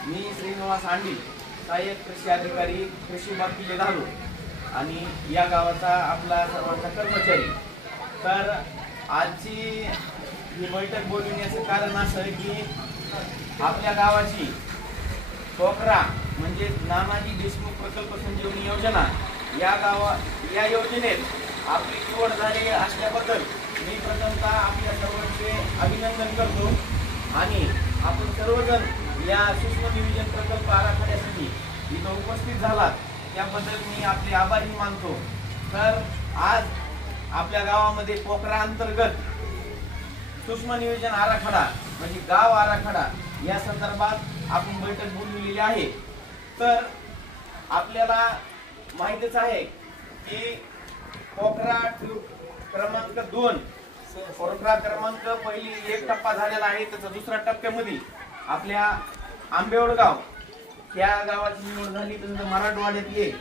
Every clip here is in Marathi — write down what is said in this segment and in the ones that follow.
मी श्रीनिवास आंडी, सहाय्यक कृषी अधिकारी, कृषी विभाग किल्ले धारू आणि या गावाचा आपला सर्वांचा कर्मचारी। तर आजची ही बैठक बोलवण्याचं कारण असं आहे की आपल्या गावाची पोखरा म्हणजे नानाजी देशमुख प्रकल्प संजीवनी योजना या योजनेत आपली निवड झाली असल्याबद्दल मी प्रथमतः आपल्या सर्वांचे अभिनंदन करतो आणि आपण सर्वजण या सूक्ष्म नियोजन प्रकल्प आराखड्यासाठी इथं उपस्थित झालात त्याबद्दल मी आपले आभारी मानतो। तर आज आपल्या गावामध्ये पोखरा अंतर्गत सूक्ष्म नियोजन आराखडा म्हणजे गाव आराखडा या संदर्भात आपण बैठक बोलवलेली आहे। तर आपल्याला माहितीच आहे की पोखरा क्रमांक 2 पोखरा क्रमांक पहिली 1 टप्पा झालेला आहे, त्याचा दुसऱ्या टप्प्यामध्ये आपल्या आंबेवड गाव त्या गावाची निवड झाली। तर मराठवाड्यातले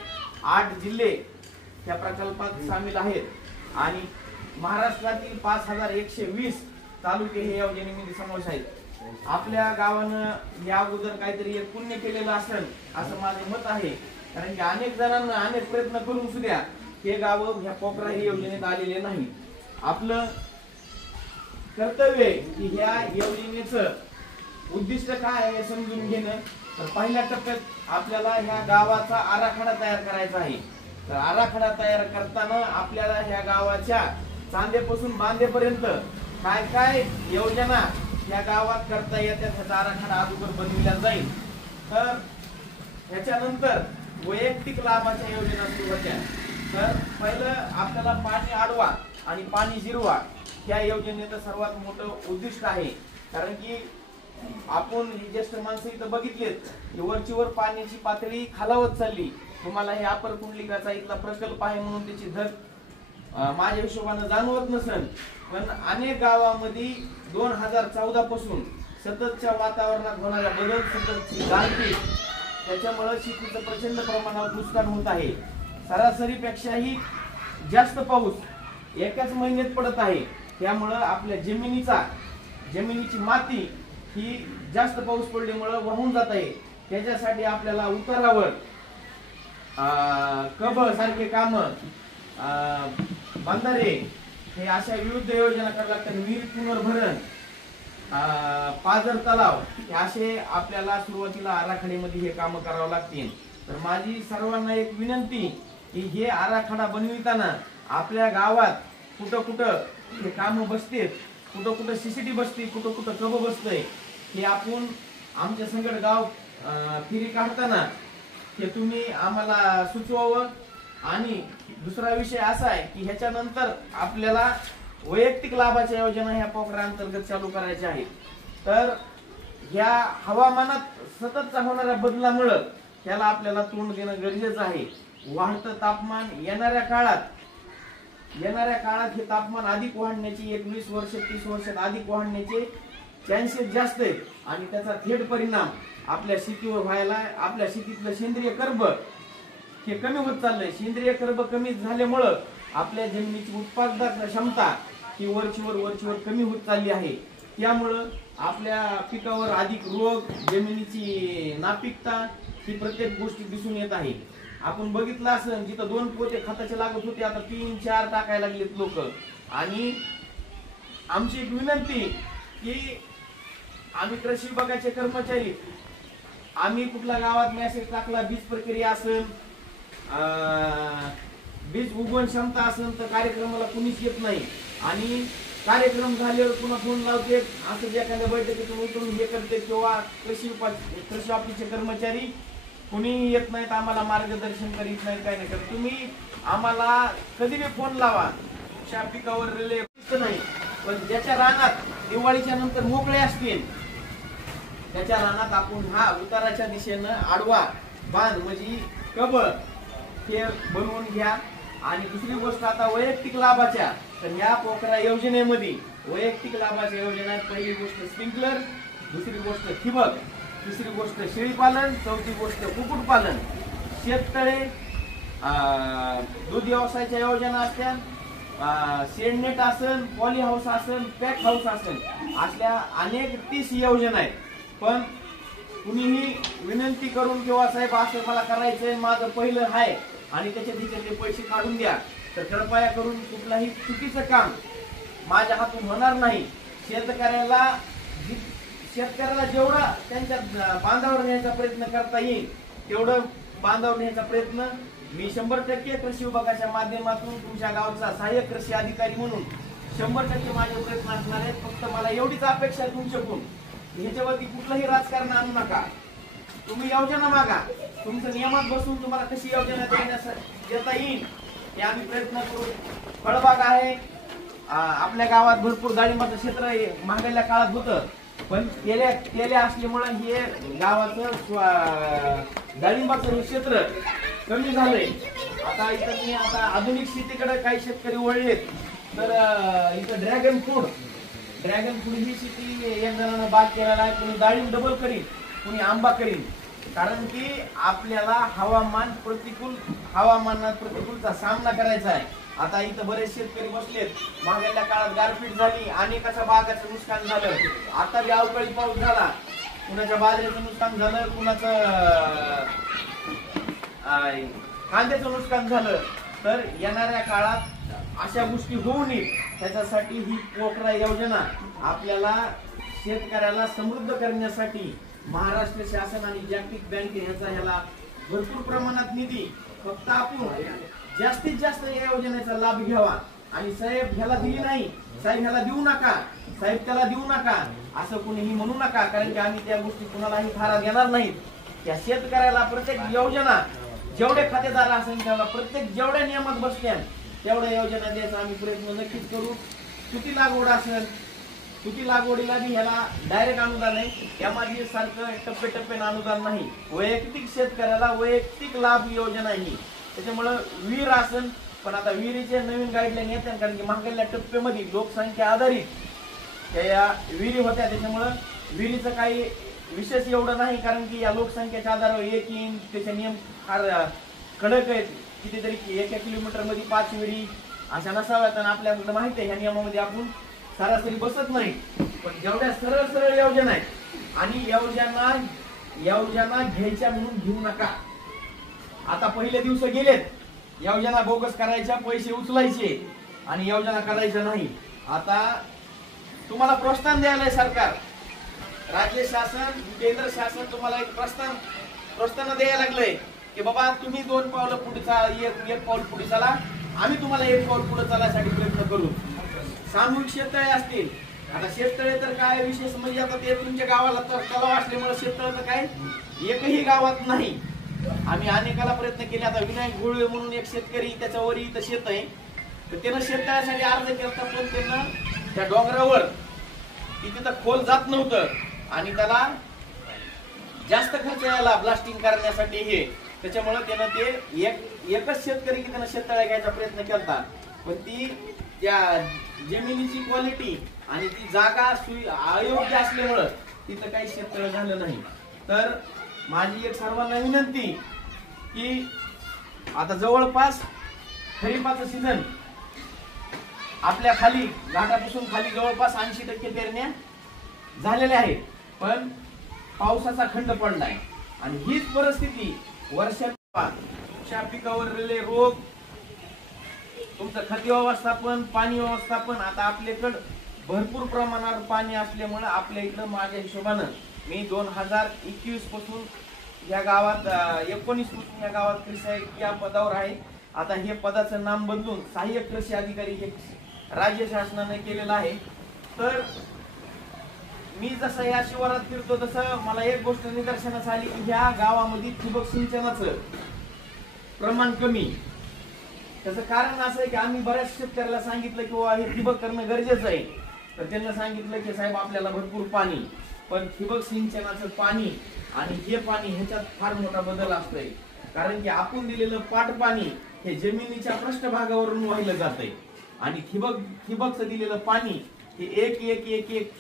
8 जिल्हे त्या प्रकल्पात सामील आहेत आणि महाराष्ट्रातील 5120 तालुके हे योजनेमध्ये समावेश आहेत। आपल्या गावानं या अगोदर काहीतरी एक पुण्य केलेलं असेल असं माझे मत आहे, कारण की अनेक जणांना अनेक प्रयत्न करून सुद्धा हे गाव ह्या पोखरा ही योजनेत आलेले नाही। आपलं कर्तव्य आहे की ह्या योजनेचं उद्दिष्ट काय आहे समजून घेणं। तर पहिल्या टप्प्यात आपल्याला ह्या गावाचा आराखडा तयार करायचा आहे। तर आराखडा तयार करताना आपल्याला ह्या गावाच्या चांदेपासून बांधेपर्यंत काय काय योजना या गावात करता येतात ह्याचा आराखडा अगोदर बनविला जाईल। तर ह्याच्यानंतर वैयक्तिक लाभाच्या योजना सुरू होत्या। तर पहिलं आपल्याला पाणी अडवा आणि पाणी जिरवा या योजनेचं सर्वात मोठं उद्दिष्ट आहे, कारण की आपण ही ज्येष्ठ माणसं इथं बघितलेत की वरची वर पाण्याची पातळी खालावत चालली। तुम्हाला हे अपर कुंडलिकाचा इथला प्रकल्प आहे म्हणून त्याची धग माझ्या हिशोबाने जाणवत नसेल, पण अनेक गावामध्ये 2014 पासून सततच्या वातावरणात होणारा बदल, सततची गारपीट त्याच्यामुळे शेतीचं प्रचंड प्रमाणात नुकसान होत आहे। सरासरीपेक्षाही जास्त पाऊस एकाच महिन्यात पडत आहे, त्यामुळे आपल्या जमिनीची माती ही जास्त पाऊस पडल्यामुळे वाहून जात आहे। त्याच्यासाठी आपल्याला उतारावर कब सारखे काम, बंधारे हे अशा विविध योजना कराव्या लागतात। विहीर पुनर्भरण, पाझर तलाव हे असे आपल्याला सुरुवातीला आराखड्यामध्ये हे काम करावं लागतील। तर माझी सर्वांना एक विनंती की हे आराखडा बनविताना आपल्या गावात कुठं कुठं हे काम बसतेत, कुठं कुठं सीसीटी बसते, कुठं कुठं कब बसतंय हे आपण आमच्या संगड गाव फिरी काढताना हे तुम्ही आम्हाला सुचवावं। आणि दुसरा विषय असा आहे की ह्याच्यानंतर आपल्याला वैयक्तिक लाभाच्या योजना ह्या पोखरा अंतर्गत चालू करायच्या आहेत। तर ह्या हवामानात सततचा होणाऱ्या बदलामुळे त्याला आपल्याला तोंड देणं गरजेचं आहे। वाढतं तापमान येणाऱ्या काळात हे तापमान अधिक वाढण्याची 21 वर्ष 30 वर्षात अधिक वाढण्याचे चान्सेस जास्त आहेत आणि त्याचा थेट परिणाम आपल्या शेतीवर व्हायला। आपल्या शेतीतलं सेंद्रिय कर्ब हे कमी होत चाललंय। सेंद्रिय कर्ब कमी झाल्यामुळं आपल्या जमिनीची उत्पादक क्षमता ही वरचीवर कमी होत चालली आहे। त्यामुळं आपल्या पिकावर अधिक रोग, जमिनीची नापीकता ही प्रत्येक गोष्टी दिसून येत आहे। आपण बघितलं असेल जिथं 2 पोते खताचे लागत होते आता 3-4 टाकायला लागलेत लोक। आणि आमची एक विनंती की आम्ही कृषी विभागाचे कर्मचारी, आम्ही कुठल्या गावात मेसेज टाकला बीज प्रक्रिया असेल, बीज उगवण क्षमता असेल तर कार्यक्रमाला कुणीच येत नाही आणि कार्यक्रम झाल्यावर पुन्हा फोन लावते असं जे एखाद्या बैठकीतून उतरून हे करते किंवा कृषी ऑफिसचे कर्मचारी कुणीही येत नाहीत, आम्हाला मार्गदर्शन करीत नाहीत, काय नाही करत। तुम्ही आम्हाला कधी बी फोन लावा, तुमच्या पिकावर रिले नाही, पण ज्याच्या रानात दिवाळीच्या नंतर मोकळे असतील त्याच्या रानात आपण हा उताराच्या दिशेनं आडवा बांध म्हणजे कब हे बनवून घ्या। आणि दुसरी गोष्ट आता वैयक्तिक लाभाच्या, तर या पोखरा योजनेमध्ये वैयक्तिक लाभाच्या योजना पहिली गोष्ट स्प्रिंकलर, दुसरी गोष्ट ठिबक, तिसरी गोष्ट शेळीपालन, चौथी गोष्ट कुक्कुटपालन, शेततळे, दूध व्यवसायाच्या योजना असतात, शेडनेट असेल, पॉली हाऊस असेल, पॅक हाऊस असेल, असल्या अनेक 30 योजना आहेत। पण कुणीही विनंती करून किंवा साहेब असं मला करायचंय माझं पहिलं आहे आणि त्याचे तिचे पैसे काढून द्या, तर कृपया करून कुठलाही चुकीचं काम माझ्या हातून होणार नाही. शेतकऱ्याला जेवढा त्यांच्या बांधावर न्यायचा प्रयत्न करता येईल तेवढं बांधावर न्यायचा प्रयत्न मी 100% कृषी विभागाच्या माध्यमातून तुमच्या गावचा सहाय्यक कृषी अधिकारी म्हणून 100% माझे प्रयत्न असणार आहेत. फक्त मला एवढीच अपेक्षा आहे तुमच्याकडून, ह्याच्यावरती कुठलंही राजकारण आणू नका. तुम्ही योजना मागा, तुमचं नियमात बसून तुम्हाला कशी योजना देता येईल हे आम्ही प्रयत्न करू. फळबाग आहे, आपल्या गावात भरपूर डाळिंबाचं क्षेत्र महागाईच्या काळात होतं, पण केल्या असल्यामुळे हे गावाचं डाळिंबाचं हे क्षेत्र कमी झालंय. आता आधुनिक शेतीकडे काही शेतकरी वळलेत, तर इथं ड्रॅगन फ्रूट ही शेती एक जणांना बाग केलेला आहे. कोणी डाळिंब डबल करीन, कोणी आंबा करीन, कारण की आपल्याला हवामानात प्रतिकूलचा सामना करायचा आहे. आता इथं बरेच शेतकरी बसलेत, मागल्या काळात गारपीट झाली, अनेकाच्या बागाचं नुकसान झालं. आता बी अवकाळी पाऊस झाला, कुणाच्या बाजरीचं नुकसान झालं, कुणाचं कांद्याचं नुकसान झालं. तर येणाऱ्या काळात अशा गोष्टी होऊ नयेत त्याच्यासाठी ही पोखरा योजना आपल्याला शेतकऱ्याला समृद्ध करण्यासाठी महाराष्ट्र शासन आणि जागतिक बँक ह्याला भरपूर प्रमाणात निधी, फक्त आपण जास्तीत जास्त या योजनेचा लाभ घ्यावा. आणि साहेब ह्याला दिली नाही, साहेब ह्याला देऊ नका, साहेब त्याला देऊ नका असं कोणीही म्हणू नका, कारण की आम्ही त्या गोष्टी कुणालाही थारा देणार नाहीत. त्या शेतकऱ्याला प्रत्येक योजना जेवढे खातेदार असेल त्याला प्रत्येक जेवढ्या नियमात बसल्या तेवढ्या योजना द्यायचा आम्ही प्रयत्न नक्कीच करू. तुती लागवड असेल, तुती लागवडीला बी ह्याला डायरेक्ट अनुदान आहे, यामध्ये सारखं टप्प्याटप्प्याने अनुदान नाही. वैयक्तिक शेतकऱ्याला वैयक्तिक लाभ योजना ही, त्याच्यामुळं विहीर असेल, पण आता विहिरीचे नवीन गाईडलाईन येतात, कारण की महागल्या टप्प्यामध्ये लोकसंख्या आधारित त्या विहिरी होत्या, त्याच्यामुळं विहिरीचं काही विशेष एवढं नाही, कारण की या लोकसंख्येच्या आधारावर एक येईन. त्याचे नियम फार कडक आहेत, कितीतरी 1 किलोमीटर मध्ये 5 विहिरी अशा नसाव्यात. आणि आपल्याला माहिती आहे ह्या नियमामध्ये आपण सरासरी बसत नाही, पण जेवढ्या सरळ योजना आहेत आणि योजना घ्यायच्या म्हणून घेऊ नका. आता पहिले दिवस गेलेत, योजना बोगस करायच्या, पैसे उचलायचे आणि योजना करायच्या नाही. आता तुम्हाला प्रोत्साहन द्यायला सरकार, राज्य शासन, केंद्र शासन तुम्हाला एक प्रोत्साहन द्यायला लागलंय की बाबा तुम्ही 2 पावलं पुढे चाला, एक पाऊल पुढे चाला, आम्ही तुम्हाला 1 पाऊल पुढे चालण्यासाठी प्रयत्न करू. सामूहिक शेततळे असतील, आता शेततळे तर काय विशेष म्हणजे आता ते तुमच्या गावाला तर तलाव असल्यामुळे शेततळे तर काय एकही गावात नाही. आम्ही अनेकाला प्रयत्न केले. आता विनायक घोळवे म्हणून एक शेतकरी, त्याच्यावर इथं शेत आहे, तर त्यानं शेततळ्यासाठी अर्ज केला, पण त्यानं त्या डोंगरावर तिथं खोल जात नव्हतं आणि त्याला जास्त खर्च यायला ब्लास्टिंग करण्यासाठी हे, त्याच्यामुळे त्यानं ते एकच शेतकरी की त्यानं शेततळ्या घ्यायचा प्रयत्न केला, पण ती त्या जमिनीची क्वालिटी आणि ती जागा अयोग्य असल्यामुळं तिथं काही शेततळं झालं नाही. तर माझी एक सर्वांना विनंती की आता जवळपास खरीपाचं सीझन आपल्या खाली घाटापासून खाली जवळपास 80% पेरण्या झालेल्या आहेत, पण पावसाचा खंड पडलाय आणि हीच परिस्थिती वर्षाच्या पिकावर रोग, तुमचं खत व्यवस्थापन, पाणी व्यवस्थापन. आता आपल्याकडं भरपूर प्रमाणावर पाणी असल्यामुळे आपल्या इकडं माझ्या हिशोबानं मी 2021 पासून या गावात 19 पासून या गावात कृषी या पदावर आहे. आता हे पदाचं नाम बदलून सहाय्यक कृषी अधिकारी हे राज्य शासनाने केलेलं आहे. तर मी जसं या शिवारात फिरतो तसं मला एक गोष्ट निदर्शनास आली की ह्या गावामध्ये ठिबक सिंचनाचं प्रमाण कमी. त्याचं कारण असं आहे की आम्ही बऱ्याच शेतकऱ्याला सांगितलं की हे ठिबक करणं गरजेचं आहे, तर त्यांना सांगितलं की साहेब आपल्याला भरपूर पाणी, पण ठिबक सिंचनाचं पाणी आणि हे पाणी ह्याच्यात फार मोठा बदल असतोय. कारण की आपण दिलेलं पाट पाणी हे जमिनीच्या पृष्ठभागावरून वाहिलं जातंय आणि ठिबकचं दिलेलं पाणी हे एक एक एक एक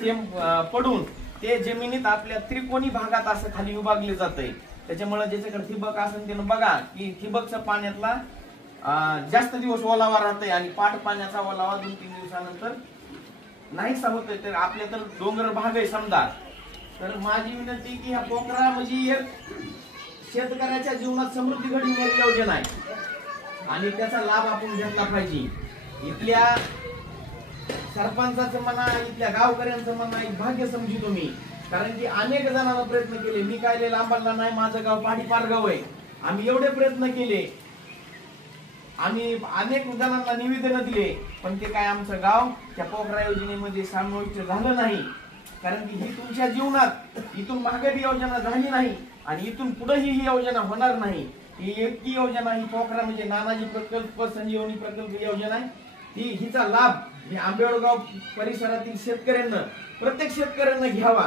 थेंब पडून ते जमिनीत आपल्या त्रिकोणी भागात असं खाली विभागले जातंय. त्याच्यामुळे ज्याच्याकडे ठिबक असेल त्यानं बघा की ठिबकच्या पाण्यातला जास्त दिवस ओलावा राहतोय आणि पाट पाण्याचा ओलावा 2-3 दिवसानंतर नाहीसा होतोय. तर आपल्या तर डोंगर भाग आहे समजा, तर माझी विनंती की ह्या पोखरा म्हणजे एक शेतकऱ्याच्या जीवनात समृद्धी घडविणारी योजना आहे आणि त्याचा लाभ आपण घेतला पाहिजे. इथल्या सरपंचाचं म्हणा, इथल्या गावकऱ्यांचं म्हणा एक भाग्य समजितो मी, कारण की अनेक जणांना प्रयत्न केले. मी काय लांबला नाही, माझं गाव पाठीपार गाव आहे. आम्ही एवढे प्रयत्न केले, आम्ही अनेक जणांना निवेदन दिले, पण ते काय आमचं गाव त्या पोखरा योजनेमध्ये समाविष्ट झालं नाही. कारण की ही तुमच्या जीवनात इथून मागे ही योजना झाली नाही आणि इथून पुढेही ही योजना होणार नाही. ही एकटी योजना, ही पोखरा म्हणजे नानाजी प्रकल्प संजीवनी प्रकल्प योजना आहे. हिचा लाभ आंबेडगाव परिसरातील शेतकऱ्यांना, प्रत्येक शेतकऱ्यांना घ्यावा.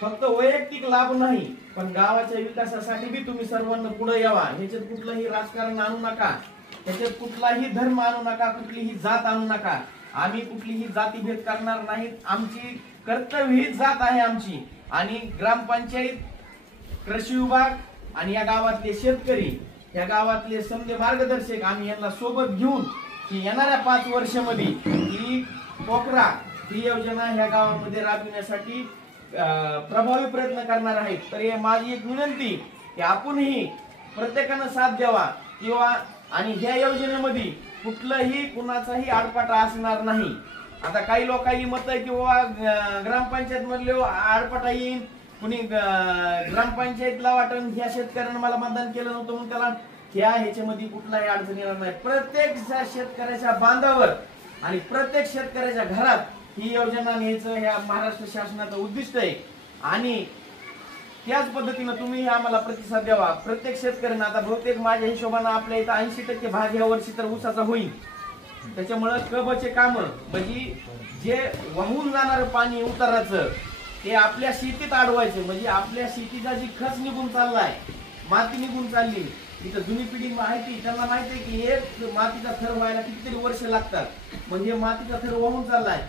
फक्त वैयक्तिक लाभ नाही, पण गावाच्या विकासासाठी बी तुम्ही सर्वांना पुढे यावा. ह्याच्यात कुठलंही राजकारण आणू नका, ह्याच्यात कुठलाही धर्म आणू नका, कुठलीही जात आणू नका. आम्ही कुठलीही जातीभेद करणार नाहीत. आमची कर्तव्य ही जात आहे आमची. आणि ग्रामपंचायत, कृषी विभाग आणि या गावातले शेतकरी, या गावातले समजे मार्गदर्शक, आम्ही यांना सोबत घेऊन की येणाऱ्या 5 वर्षामध्ये ही पोखरा ही योजना ह्या गावामध्ये राबविण्यासाठी प्रभावी प्रयत्न करणार आहेत. तर माझी एक विनंती की आपणही प्रत्येकानं साथ द्यावा किंवा आणि ह्या योजनेमध्ये कुठलंही कुणाचाही आडपाटा असणार नाही. आता काही लोकांनी मत आहे की बाबा ग्रामपंचायत मधले आडपाटा येईल, कुणी ग्रामपंचायतला वाटण ह्या शेतकऱ्यानं मला मतदान केलं नव्हतं म्हणून त्याला ह्याच्यामध्ये कुठलाही अडचण येणार नाही. प्रत्येक शेतकऱ्याच्या बांधावर आणि प्रत्येक शेतकऱ्याच्या घरात ही योजना न्यायचं ह्या महाराष्ट्र शासनाचं उद्दिष्ट आहे. आणि त्याच पद्धतीनं तुम्ही आम्हाला प्रतिसाद द्यावा. प्रत्येक शेतकऱ्यांना आता बहुतेक माझ्या हिशोबाने आपल्या इथं 80% भाग या वर्षी तर ऊसाचा होईल. त्याच्यामुळे कबचे काम म्हणजे जे वाहून जाणार पाणी उताराचं ते आपल्या शेतीत अडवायचं. म्हणजे आपल्या शेतीचा जी खच निघून चाललाय, माती निघून चालली, इथं जुनी पिढी माहिती, त्यांना माहिती आहे की एक मातीचा थर व्हायला कितीतरी वर्ष लागतात. म्हणजे मातीचा थर वाहून चाललाय.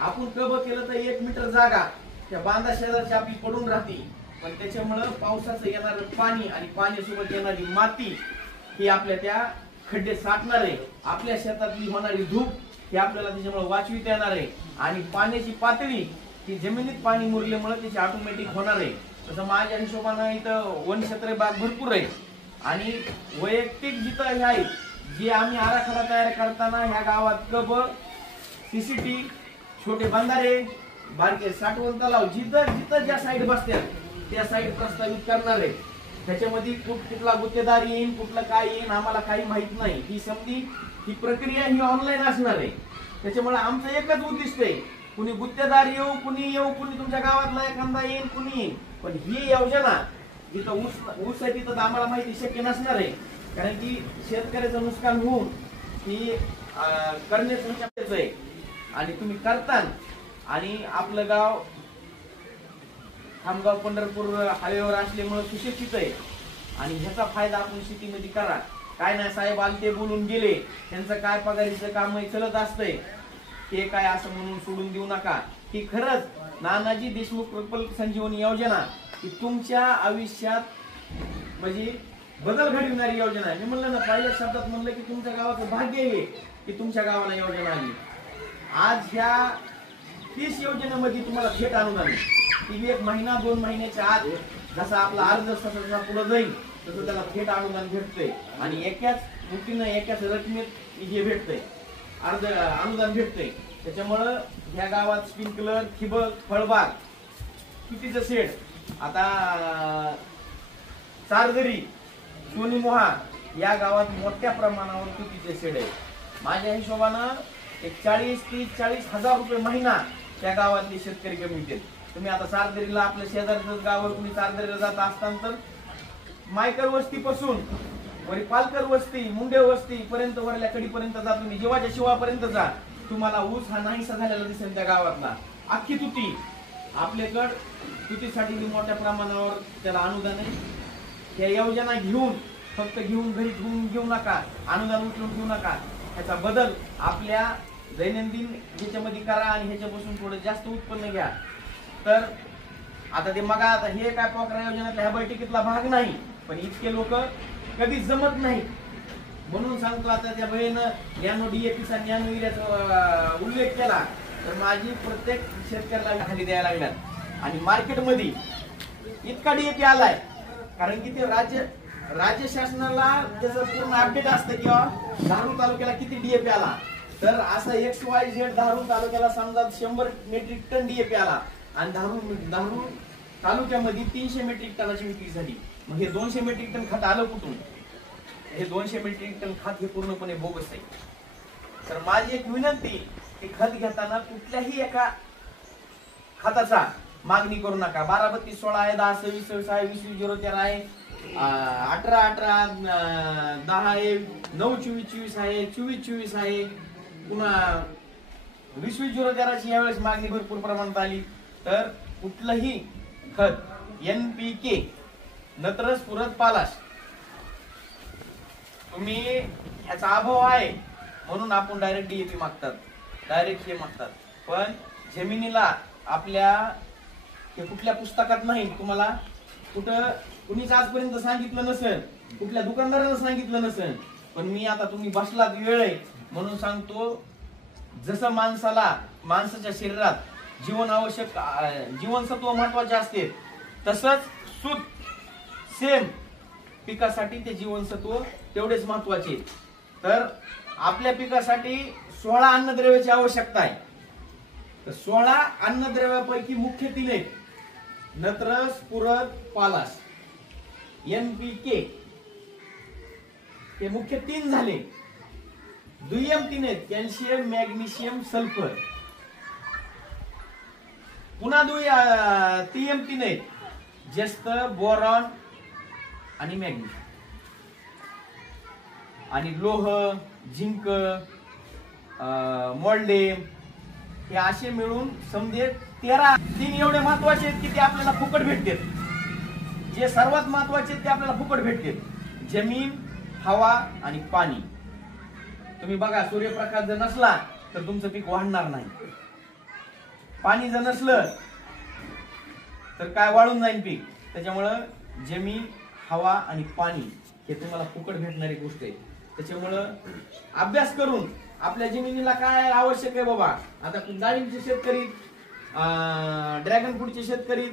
आपण कब केलं तर 1 मीटर जागा त्या बांधा शेजारची आपली पडून राहते. पण त्याच्यामुळं पावसाचं येणारं पाणी आणि पाण्यासोबत येणारी माती ही आपल्या त्या खड्डे साठणार आहे. आपल्या शेतातली होणारी धूप ही आपल्याला त्याच्यामुळे वाचविता येणार आहे. आणि पाण्याची पातळी ही जमिनीत पाणी मुरल्यामुळे त्याची ऑटोमॅटिक होणार आहे. तसं माझ्या हिशोबानं इथं वनक्षेत्र बाग भरपूर आहे. आणि वैयक्तिक जिथं हे आहे, जे आम्ही आराखडा तयार करताना ह्या गावात कब, सीसीटी, छोटे बंधारे, बारके साठवण तलाव जिथं जिथं ज्या साईड बसतात त्या साईड प्रस्तावित करणार आहे. त्याच्यामध्ये कुठला गुत्तेदार येईल, कुठलं काय येईल आम्हाला काही माहित नाही. ही समजी ही प्रक्रिया ही ऑनलाईन असणार आहे. त्याच्यामुळे आमचं एकच उद्दिष्ट आहे, कुणी गुत्तेदार येऊ, कुणी तुमच्या गावातला एखादा येईल, कुणी येईल, पण ही योजना जिथं ऊस आहे तिथं आम्हाला माहिती शक्य नसणार आहे. कारण की शेतकऱ्याचं नुकसान होऊन ही करण्याचं शक्यच आहे. आणि तुम्ही करता आणि आपलं गाव खामगाव पंढरपूर हायवेवर असल्यामुळे सुशिक्षित आहे आणि ह्याचा फायदा आपण शेतीमध्ये करा. काय नाही साहेब आले ते बोलून गेले, त्यांचं काय पगारीचं काम चलत असतंय, ते काय असं म्हणून सोडून देऊ नका. ही खरंच नानाजी देशमुख प्रकल्प संजीवनी योजना ही तुमच्या आयुष्यात म्हणजे बदल घडविणारी योजना आहे. मी म्हणलं ना, पहिल्या शब्दात म्हणलं की तुमच्या गावाचं भाग्य आहे की तुमच्या गावाला योजना आली. आज ह्या 30 योजनेमध्ये तुम्हाला थेट अनुदान ती 1 महिना 2 महिन्याच्या आत जसा आपला अर्ज जसा पुढे जाईल तसं त्याला थेट अनुदान भेटतंय. आणि एकाच मुठीनं एकाच रकमेत हे भेटतंय, अर्ज अनुदान भेटतंय. त्याच्यामुळं ह्या गावात स्प्रिंकलर, ठिबक, फळबाग, तुतीचं शेड, आता चारदरी, सोनीमोहा या गावात मोठ्या प्रमाणावर तुतीचे शेड आहे. माझ्या हिशोबानं एक 40-30-40 हजार रुपये महिना त्या गावातले शेतकरी कमी. तुम्ही आता चारदरीला आपल्या शेजारचं गावावर तुम्ही चारदरीला जात असताना तर मायकर वस्ती पासून वरी पालकर वस्ती, मुंडे वस्ती पर्यंत वरल्या कडीपर्यंत जा, तुम्ही जीवाच्या शिवापर्यंत जा, तुम्हाला ऊस हा नाहीसा झालेला दिसेल त्या गावातला. अख्खी तुती आपल्याकडं तुतीसाठी मोठ्या प्रमाणावर त्याला अनुदान आहे. त्या योजना घेऊन फक्त घेऊन घरी घेऊ नका, अनुदान उचलून घेऊ नका. ह्याचा बदल आपल्या दैनंदिन ह्याच्यामध्ये करा आणि ह्याच्यापासून थोडं जास्त उत्पन्न घ्या. तर आता ते मग आता हे काय पोखरा योजनेतल्या ह्या बैठकीतला भाग नाही, पण इतके लोक कधीच जमत नाही. म्हणून सांगतो, आता त्या बहिणीनं नॅनो DAP चा नॅनो युरियाचा उल्लेख केला तर माझी प्रत्येक शेतकऱ्याला खाली द्यायला लागल्यात. आणि मार्केटमध्ये इतका डीएपी आलाय, कारण की ते राज्य शासनाला त्याचं पूर्ण अपडेट असतं किंवा धारूर तालुक्याला किती डीएपी आला. तर असा XYZ धारूर तालुक्याला समजा 100 मेट्रिक टन डीएपी आला आणि धारूर तालुक्यामध्ये 300 मेट्रिक टनाची विक्री झाली. मग हे 200 मेट्रिक टन खत आलं कुठून? हे 200 मेट्रिक टन खत हे पूर्णपणे बोगस आहे. तर माझी एक विनंती की खत घेताना कुठल्याही एका खताचा मागणी करू नका. 12-32-16 आहे, 10-26-26 आहे, 20-20-13 आहे, 18-18, 10 आहे, 9-24-24 आहे, 24-24 आहे, पुन्हा 20-20-13 ची यावेळेस मागणी भरपूर प्रमाणात आली. तर कुठलंही खत NPK नत्रस पुरत पालाश तुम्ही ह्याचा अभाव आहे म्हणून आपण डायरेक्ट डीएपी मागतात, डायरेक्ट हे मागतात. पण जमिनीला आपल्या हे कुठल्या पुस्तकात नाही, तुम्हाला कुठं कुणीच आजपर्यंत सांगितलं नसेल, कुठल्या दुकानदारानं सांगितलं नसेल. पण मी आता तुम्ही बसलात वेळ आहे म्हणून सांगतो, जसं माणसाच्या शरीरात जीवनसत्व महत्वाचे असते, तसंच शुद्ध सेम पिकासाठी ते जीवनसत्व तेवढेच महत्वाचे. तर आपल्या पिकासाठी 16 अन्नद्रव्याची आवश्यकता आहे. तर 16 अन्नद्रव्यापैकी मुख्य 3 आहेत, नत्रस पुरत पालाश NPK, हे मुख्य 3 झाले. दुय्यम 3 आहेत, कॅल्शियम, मॅग्नेशियम, सल्फर. पुन्हा तियम 3 आहेत, जस्त, बोरॉन आणि मॅग्नेशियम. आणि लोह, झिंक, मोल्डेम हे असे मिळून समजे 13 3 एवढे महत्वाचे आहेत की ते आपल्याला फुकट भेटतात. जे सर्वात महत्वाचे आहेत ते आपल्याला फुकट भेटतात, जमीन, हवा आणि पाणी. तुम्ही बघा, सूर्यप्रकाश जर नसला तर तुमचं पीक वाढणार नाही. पाणी जर नसलं तर काय वाळून जाईल पीक. त्याच्यामुळं जमीन, हवा आणि पाणी हे तुम्हाला फुकट भेटणारी गोष्ट आहे. त्याच्यामुळं अभ्यास करून आपल्या जमिनीला काय आवश्यक आहे बाबा. आता डाळिंबचे शेतकरी, ड्रॅगन फ्रूटचे शेतकरी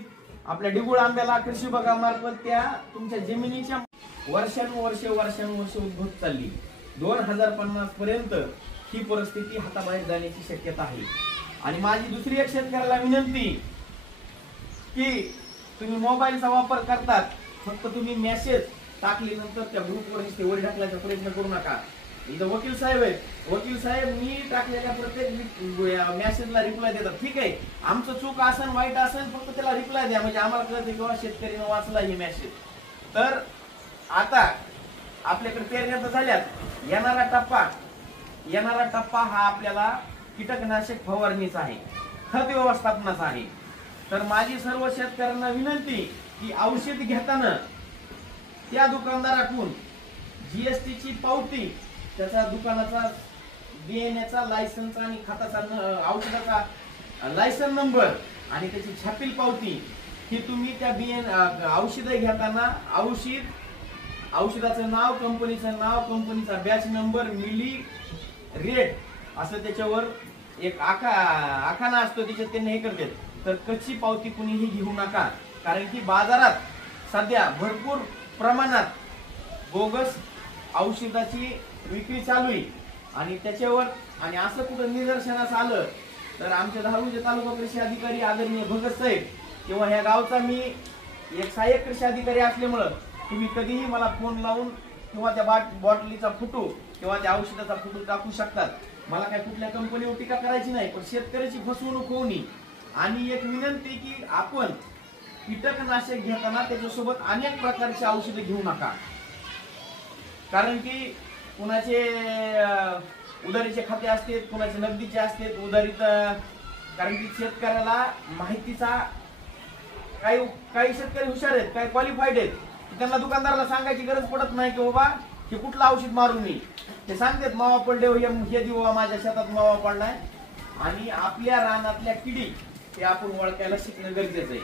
आपल्या डिगुळ आंब्याला कृषी विभागामार्फत त्या तुमच्या जमिनीच्या वर्षानुवर्षे उद्भवत चालली. 2050 पर्यंत ही परिस्थिती हाताबाहेर जाण्याची शक्यता आहे. आणि माझी दुसरी एक शेतकऱ्याला विनंती की तुम्ही मोबाईलचा वापर करतात, फक्त तुम्ही मेसेज टाकल्यानंतर त्या ग्रुपवर वर टाकण्याचा प्रयत्न करू नका. इथं वकील साहेब आहेत, वकील साहेब मी टाकलेल्या प्रत्येक मेसेजला रिप्लाय देतात. ठीक आहे, आमचं चूक असेल, वाईट असेल, फक्त त्याला रिप्लाय द्या, म्हणजे आम्हाला कळते किंवा शेतकरीने वाचला ही मेसेज. तर आता आपल्याकडे पेरण्या झाल्यात, येणारा टप्पा हा आपल्याला कीटकनाशक फवारणीचा आहे, खत व्यवस्थापनाचा आहे. तर माझी सर्व शेतकऱ्यांना विनंती की औषध घेताना त्या दुकानदाराकडून GST ची पावती, त्याचा दुकानाचा बियाण्याचा लायसन्स आणि खताचा औषधाचा लायसन नंबर आणि त्याची छापील पावती ही तुम्ही त्या औषध घेताना औषधाचं नाव, कंपनीचं नाव, कंपनीचा बॅच नंबर, मिली रेट असं त्याच्यावर एक आखाना असतो, त्याच्यात त्यांनी हे करतात. तर कच्ची पावती कुणीही घेऊ नका, कारण की बाजारात सध्या भरपूर प्रमाणात बोगस औषधाची विक्री चालू आहे. आणि त्याच्यावर आणि असं कुठं निदर्शनास आलं तर आमच्या धारूरचे तालुका कृषी अधिकारी आदरणीय भगत साहेब किंवा ह्या गावचा मी एक सहाय्यक कृषी अधिकारी असल्यामुळं तुम्ही कधीही मला फोन लावून किंवा त्या बॉटलीचा फोटो किंवा त्या औषधाचा फोटो टाकू शकतात. मला काय कुठल्या कंपनीवर टीका करायची नाही, पण शेतकऱ्याची फसवणूक होऊ नये. आणि एक विनंती की आपण कीटकनाशक घेताना त्याच्यासोबत अनेक प्रकारचे औषधे घेऊ नका, कारण की कुणाचे उधारीचे खाते असते, कुणाचे नगदीचे असते उधारीत. कारण की शेतकऱ्याला माहितीचा काही शेतकरी हुशार आहेत, काही क्वालिफाईड आहेत, त्यांना दुकानदाराला सांगायची गरज पडत नाही की बाबा हे कुठलं औषध मारून मी, ते सांगतात मावा पडले, हे दिवा माझ्या शेतात मावा पडलाय. आणि आपल्या रानातल्या किडी ते आपण ओळखायला शिकणं गरजेचं आहे.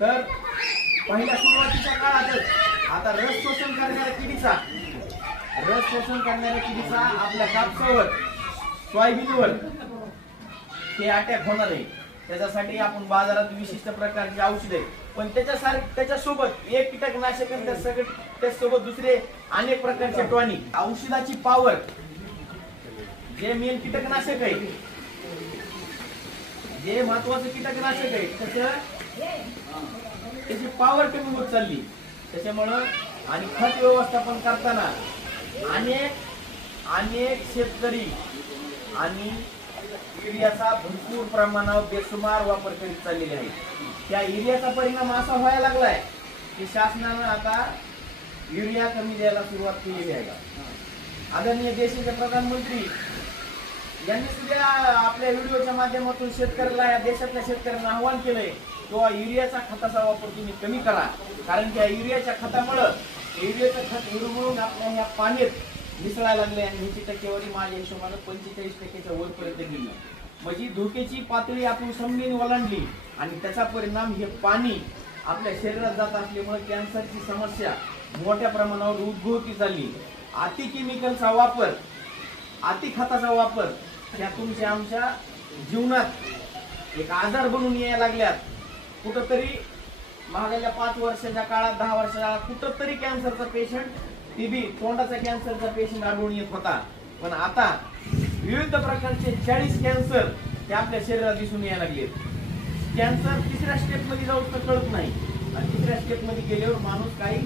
तर पहिल्या सुरुवातीच्या काळातच आता रस शोषण करणाऱ्या किडीचा आपल्या कापसावर, सोयाबीनवर हे अटॅक होणार आहे. त्याच्यासाठी आपण बाजारात विशिष्ट प्रकारची औषधे, पण त्याच्यासोबत एक कीटकनाशक त्यासोबत दुसरे अनेक प्रकारचे टॉनिक, औषधाची पॉवर, जे मेन कीटकनाशक आहे, जे महत्वाचं कीटकनाशक आहे, त्याची पॉवर कमी होत चालली. त्याच्यामुळं आणि खत व्यवस्थापन करताना अनेक शेतकरी आणि युरियाचा भरपूर प्रमाणावर बेसुमार वापर करीत चाललेले आहे. त्या युरियाचा परिणाम असा व्हायला लागलाय की शासनानं आता युरिया कमी द्यायला सुरुवात केलेली आहे. आदरणीय देशाचे प्रधानमंत्री यांनी सुद्धा आपल्या व्हिडिओच्या माध्यमातून शेतकऱ्याला, या देशातल्या शेतकऱ्यांना आवाहन केलंय किंवा युरियाचा खताचा वापर तुम्ही कमी करा. कारण की युरियाच्या खतामुळं युरियाचं खत विरघळून आपल्या ह्या पाण्यात मिसळायला लागले आणि ह्याची टक्केवारी माझ्या हिशोबानं 45% वरपर्यंत गेली. म्हणजे धोक्याची पातळी आपण समजून ओलांडली आणि त्याचा परिणाम हे पाणी आपल्या शरीरात जात असल्यामुळे कॅन्सरची समस्या मोठ्या प्रमाणावर उद्भवती चालली. अति केमिकलचा वापर, अति खताचा वापर या तुमच्या आमच्या जीवनात एक आजार बनून यायला लागल्यात. कुठंतरी मागल्या 5 वर्षाच्या काळात, 10 वर्षाच्या काळात कुठंतरी कॅन्सरचा पेशंट, टीबी, तोंडाचा कॅन्सरचा पेशंट आढळून येत होता. पण आता विविध प्रकारचे 40 कॅन्सर हे आपल्या शरीरात दिसून यायला लागले. कॅन्सर 3ऱ्या स्टेप मध्ये जाऊ तर कळत नाही आणि 3ऱ्या स्टेप मध्ये गेल्यावर माणूस काही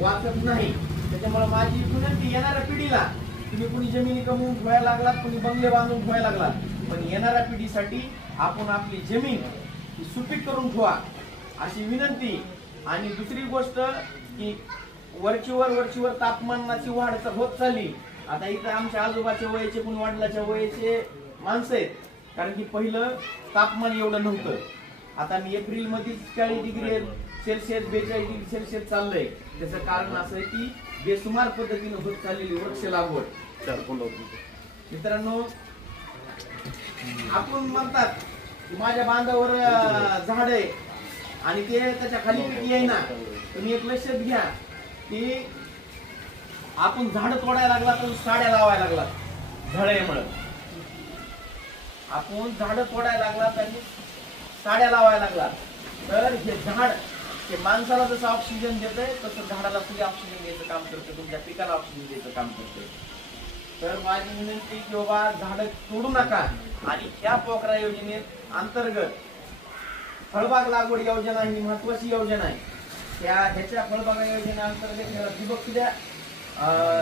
वाचत नाही. त्याच्यामुळे माझी विनंती येणाऱ्या पिढीला, तुम्ही कुणी जमिनी कमवून ठेवायला लागलात, कुणी बंगले बांधून ठेवायला लागलात, पण येणाऱ्या पिढीसाठी आपण आपली जमीन सुपीक करून ठेवा अशी विनंती. आणि दुसरी गोष्ट की वरचीवर तापमानाची वाढ होत चालली. आता इथं आमच्या आजोबाच्या वयाचे, कुणी वडिलाच्या वयाचे माणसं आहेत, कारण की पहिलं तापमान एवढं नव्हतं. आता मी एप्रिल मध्ये 40 डिग्री सेल्सिअस 42 डिग्री सेल्सिअस चाललंय. त्याचं कारण असं आहे की बेसुमार पद्धतीने होत चाललेली वृक्ष लागवड. मित्रांनो, आपण म्हणतात की माझ्या बांधावर झाड आहे आणि ते त्याच्या खाली पिकी येईना. तुम्ही एक लक्षात घ्या की आपण झाड तोडायला लागला तर साड्या लावायला लागला झाडामुळे. आपण झाड तोडायला लागला आणि साड्या लावायला लागला तर हे झाड ते माणसाला जसं ऑक्सिजन देतंय तसं झाडाला सुद्धा ऑक्सिजन द्यायचं काम करतं, तुमच्या पिकाला ऑक्सिजन द्यायचं काम करतंय. तर माझी विनंती की बाबा झाड तोडू नका. आणि ह्या पोखरा योजनेत अंतर्गत फळबाग लागवड योजना ही महत्वाची योजना आहे. ह्याच्या फळबागा योजनेअंतर्गत ह्याला ठिबक सुद्धा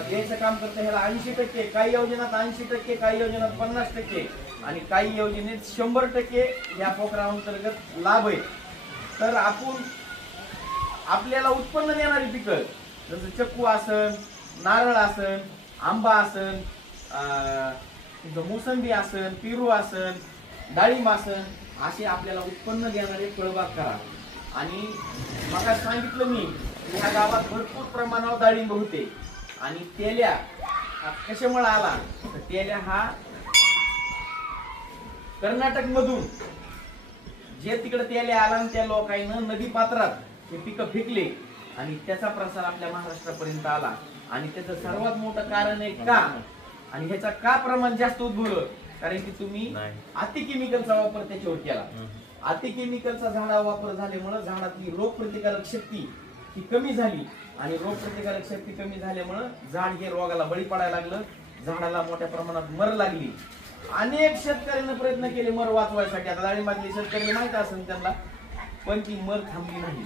द्यायचं काम करतं. ह्याला 80%, काही योजनात 80%, काही योजनात 50% आणि काही योजनेत 100% या पोखरा अंतर्गत लाभ आहे. तर आपण आपल्याला उत्पन्न देणारी पिकं जसं चक्कू असन, नारळ असन, आंबा असन, मोसंबी असन, पेरू असन, डाळिंब असन, असे आपल्याला उत्पन्न देणारे फळबाग करा. आणि मला सांगितलं मी ह्या गावात भरपूर प्रमाणावर डाळिंब होते आणि तेल्या कशामुळे आला तर तेल्या हा कर्नाटक मधून जे तिकडे तेल्या आला आणि त्या लोकांनी नदी पात्रात हे पिकं फेकले आणि त्याचा प्रसार आपल्या महाराष्ट्रापर्यंत आला. आणि त्याचं सर्वात मोठं कारण आहे का, आणि ह्याचा का प्रमाण जास्त उद्भवलं, कारण की तुम्ही अति केमिकलचा वापर त्याच्यावर केला. अति केमिकलचा झाडा वापर झाल्यामुळे झाडातली रोगप्रतिकारक शक्ती ही कमी झाली आणि रोगप्रतिकारक शक्ती कमी झाल्यामुळे झाड हे रोगाला बळी पडायला लागलं, झाडाला मोठ्या प्रमाणात मर लागली. अनेक शेतकऱ्यांनी प्रयत्न केले मर वाचवायसाठी. आता डाळिंबातले शेतकऱ्याला माहित असेल त्यांना, पण ती मर थांबली नाही.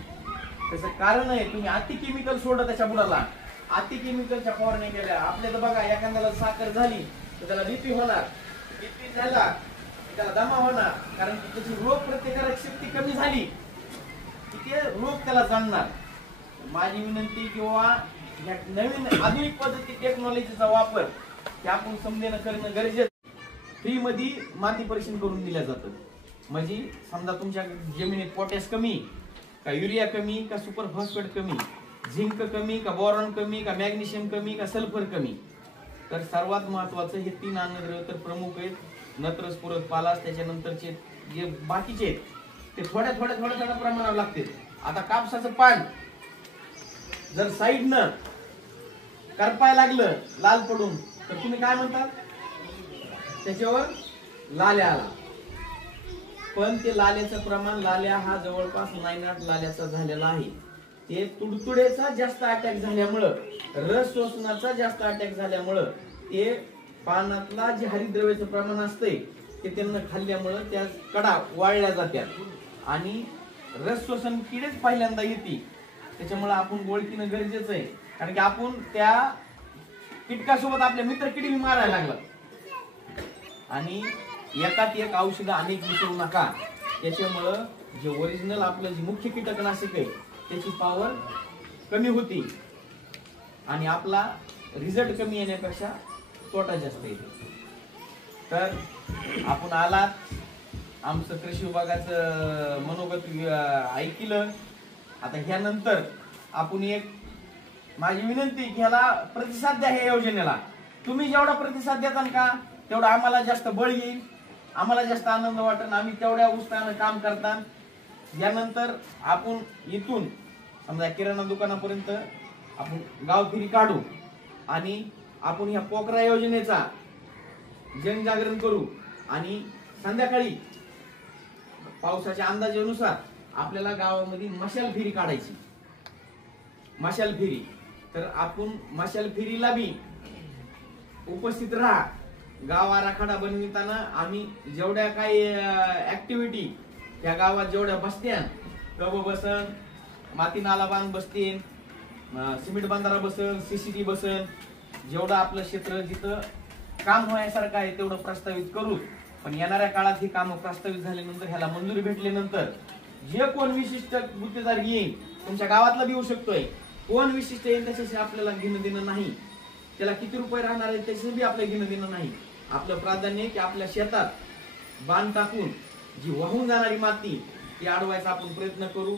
त्याचं कारण आहे तुम्ही अति केमिकल सोडलं त्याच्या बुडाला. अति केमिकलच्या फवारण्या केल्या. आपल्या तर बघा एखाद्याला साखर झाली तर त्याला बीपी होणार, बीपी झाला त्याला दमा होणार, कारण की त्याची रोग प्रतिकारक शक्ती कमी झाली की ते रोग त्याला जाणणार. माझी विनंती किंवा नवीन आधुनिक पद्धती टेक्नॉलॉजीचा वापर ते आपण समजेनं करणं गरजेचं. फ्री मध्ये माती परीक्षण करून दिलं जातं. म्हणजे समजा तुमच्या जमिनीत पोटॅश कमी का, युरिया कमी का, सुपर फॉस्फेट कमी, झिंक कमी का, बोरॉन कमी का, मॅग्नेशियम कमी का, सल्फर कमी. तर सर्वात महत्वाचं हे 3 अन्नद्रव्य तर प्रमुख आहेत. नत्र, स्फुरद, पालाश. त्याच्यानंतरचे जे बाकीचे आहेत ते थोड्या प्रमाणावर लागते. आता कापसाचं पान जर साईडनं करपायला लागलं लाल पडून तर तुम्ही काय म्हणतात, त्याच्यावर लाल्या आला. पण ते लाल्याचं प्रमाण, लाल्या हा जवळपास 9-8 लाल्याचा झालेला आहे. ते तुडतुडेचा जास्त अटॅक झाल्यामुळं, रस शोषणाचा जास्त अटॅक झाल्यामुळं, ते पानातला जे हरितद्रव्याचं प्रमाण असतंय ते त्यांना खाल्ल्यामुळं त्या कडा वाळल्या जातात आणि रस शोषण किडेच पहिल्यांदा येते. त्याच्यामुळे आपण ओळखीनं गरजेचं आहे, कारण की आपण त्या कीटकासोबत आपल्या मित्र किडी मारायला लागला. आणि एकात एक औषधं अनेक मिसळू नका. त्याच्यामुळं जे ओरिजिनल आपलं जे मुख्य कीटकनाशक आहे त्याची पॉवर कमी होती आणि आपला रिझल्ट कमी येण्यापेक्षा तोटा जास्त येतो. तर आपण आलात, आमचं कृषी विभागाचं मनोगत ऐकलं. आता ह्यानंतर आपण एक माझी विनंती की ह्याला प्रतिसाद द्या. ह्या योजनेला तुम्ही जेवढा प्रतिसाद देताल का तेवढा आम्हाला जास्त बळ येईल, आम्हाला जास्त आनंद वाटेल, आम्ही तेवढ्या उत्साहानं काम करतात. यानंतर आपण इथून समजा किराणा दुकानापर्यंत आपण गावफिरी काढू आणि आपण ह्या पोकरा योजनेचा जनजागरण करू आणि संध्याकाळी पावसाच्या अंदाजानुसार आपल्याला गावामध्ये मशाल फेरी काढायची. मशाल फेरी, तर आपण मशाल फेरीला बी उपस्थित राहा. गाव आराखडा बनविताना आम्ही जेवढ्या काही ऍक्टिव्हिटी या गावात जेवढ्या बसत्या, कब बसन, माती नाला बांध बसतील, सिमेंट बांधारा बसन, सीसीटी बसन, जेवढं आपलं क्षेत्र जिथं काम होण्यासारखं आहे तेवढं प्रस्तावित करू. पण येणाऱ्या काळात ही कामं प्रस्तावित झाल्यानंतर, ह्याला मंजुरी भेटल्यानंतर जे कोण विशिष्ट गुत्तेदार येईल, तुमच्या गावातला बी येऊ शकतोय, कोण विशिष्ट येईल त्याच्याशी आपल्याला घेणं देणं नाही. त्याला किती रुपये राहणार आहे त्याच्याशी बी आपल्याला घेणं देणं नाही. आपलं प्राधान्य की आपल्या शेतात बांध टाकून जी वाहून जाणारी माती ती अडवायचा आपण प्रयत्न करू.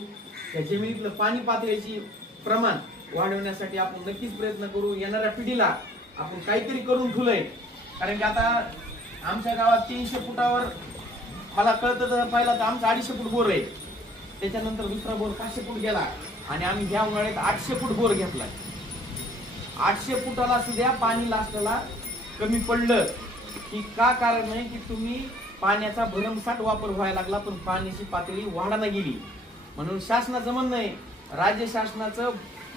त्या जमिनीतलं पाणी पातळीची प्रमाण वाढवण्यासाठी आपण नक्कीच प्रयत्न करू. येणाऱ्या पिढीला आपण काहीतरी करून ठेवलंय, कारण की आता आमच्या गावात 300 फुटावर मला कळतं तर पहिला तर आमचा 250 फूट बोर आहे, त्याच्यानंतर दुसरा बोर 500 फूट गेला आणि आम्ही ह्या उन्हाळ्यात 800 फूट बोर घेतला. 800 फुटाला सुद्धा पाणी लास्टला कमी पडलं की का कारण आहे की तुम्ही पाण्याचा भरमसाठ वापर व्हायला लागला पण पाण्याची पातळी वाढायला गेली. म्हणून शासनाचं म्हणणं आहे, राज्य शासनाचं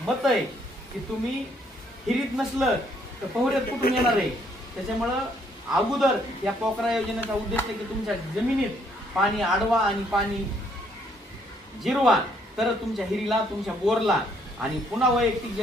मत आहे की तुम्ही हिरीत नसलं तर पहुऱ्यात कुठून येणार आहे. त्याच्यामुळं अगोदर या पोकरा योजनेचा उद्देश आहे की तुमच्या जमिनीत पाणी अडवा आणि पाणी जिरवा, तर तुमच्या हिरीला, तुमच्या बोरला आणि पुन्हा वैयक्तिक